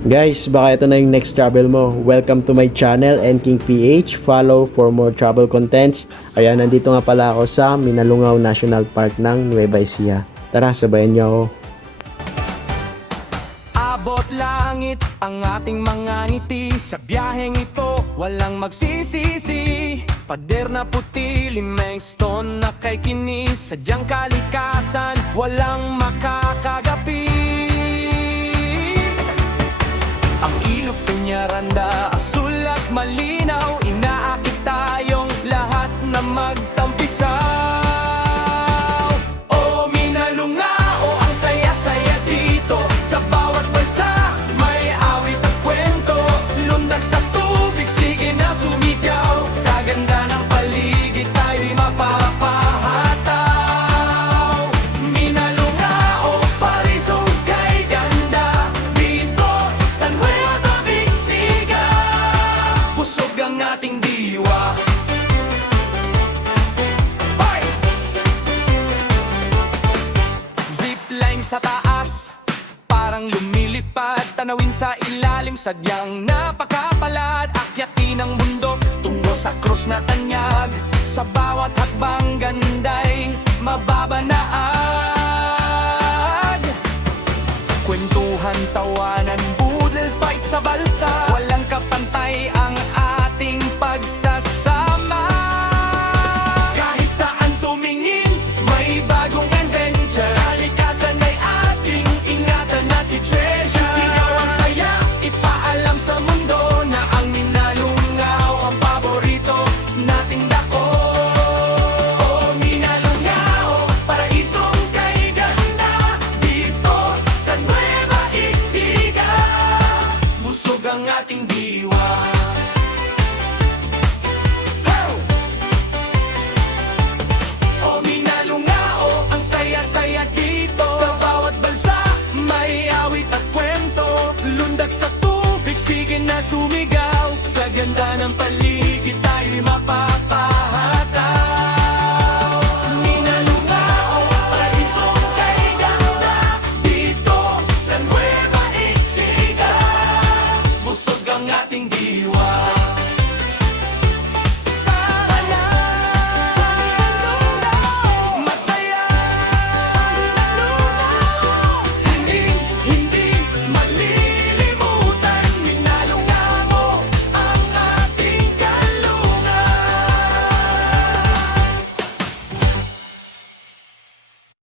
Guys, baka ito na yung next travel mo. Welcome to my channel, NKing PH. Follow for more travel contents. Ayan, nandito nga pala ako sa Minalungaw National Park ng Nueva Ecija. Tara, sabayan niyo ako. Abot langit ang ating mga ngiti. Sa biyaheng ito, walang magsisisi. Pader na puti, limang stone na kay kinis. Sadyang kalikasan, walang makakagapi. Ang ilog Peñaranda, asul at malinaw. Inaakit tayong lahat na magtampisaw. O Minalungao, ang saya-saya dito. Sa bawat bansa, may awit at kwento. Lundag sa tubig, sige na sumigaw. Sa ganda ng paligid, tayo'y mapapahataw. Minalungao, Parizong kay ganda. Dito sa Nueva Ecija, busog ang ating diwa. Bye! Zipline sa taas, parang lumilipad. Tanawin sa ilalim, sadyang napakapalad. Akyatin ang bundok, tungo sa krus na tanyag. Sa bawat hakbang ganda'y mababanaag. Kwentuhan, tawanan, budel fight sa balsa. Walang kapantay ang ating pagsasama. Kahit saan tumingin, may bagong adventure. Kalikasan ay ating ingatan at i-treasure. Sigaw ang saya, ipaalam sa mundo na ang Minalungaw ang paborito nating dako. O Minalungao, paraisong kay ganda. Dito sa Nueva Ecija, busog ang ating diwa. O Minalungao, ang saya-saya dito. Sa bawat bansa, may awit at kwento. Lundag sa tubig, sige na sumigaw. Sa ganda ng paligid,